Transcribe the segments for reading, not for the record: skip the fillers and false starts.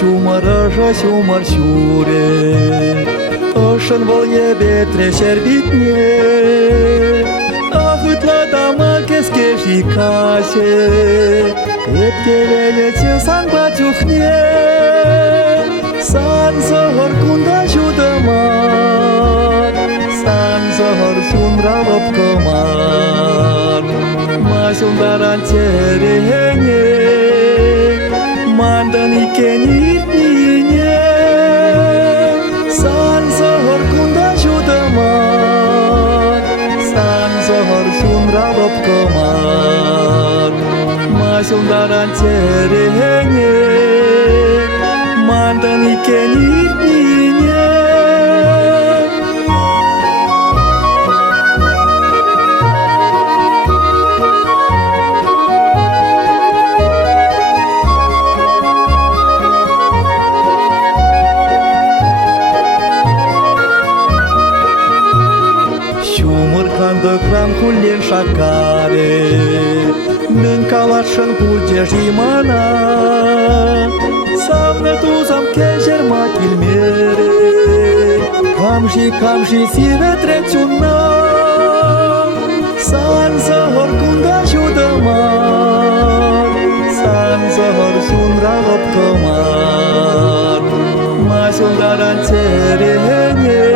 Humăr șure, Oșăn volje treceri bitnie, Ahut la dama keskeși kașe, Epkelele ce san baciuhnie, San zohor kunda judămar, San zohor sunra lopcămar, Ma sundaran cerehenie, Mandani kenitnie, San zohor kunda judămar, San zohor sunra lopcămar, Ma sundaran cerehenie, Mandani kenitnie. Când cram cu lien șacare, Nânca la șăn pulge jimana, Samnă tu zam kejer ma kilmere, Cam și sive treciuna, San zohor kunda judămar, San zohor sunra lopcămar, Ma sundaran cerehenie,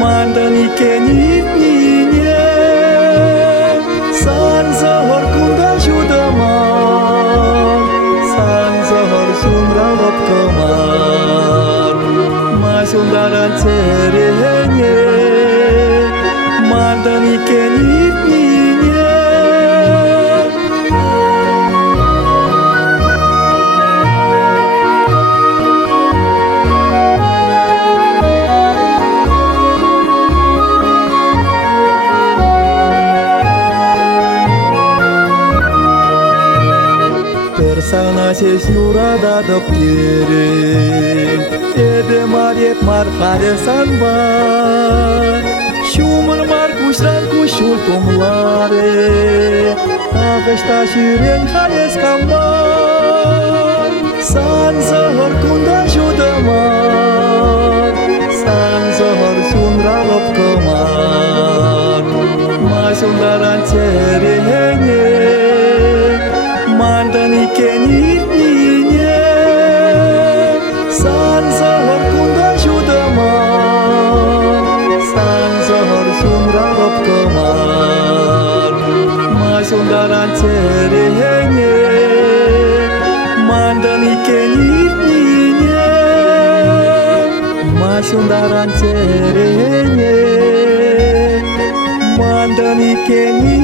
Mandani kenitnie, San zohor kunda judămar, San zohor sunra lopcămar, Ma sundaran cerehenie, Mandani kenitnie. Persana se siura da doptere, Ebe mariet mar hare sanba, Shumul mar cușran cu șultum lare, Aveșta și ren hare scambar, San zohor kunda judămar, San zohor sunra lopcămar, Ma sundaran cerehenie, Mandani kenitnie, San zohor kunda judămar, San zohor sunra lopcămar, Ma sundaran cerehenie, Mandani kenitnie, Ma sundaran cerehenie, Mandani kenitnie.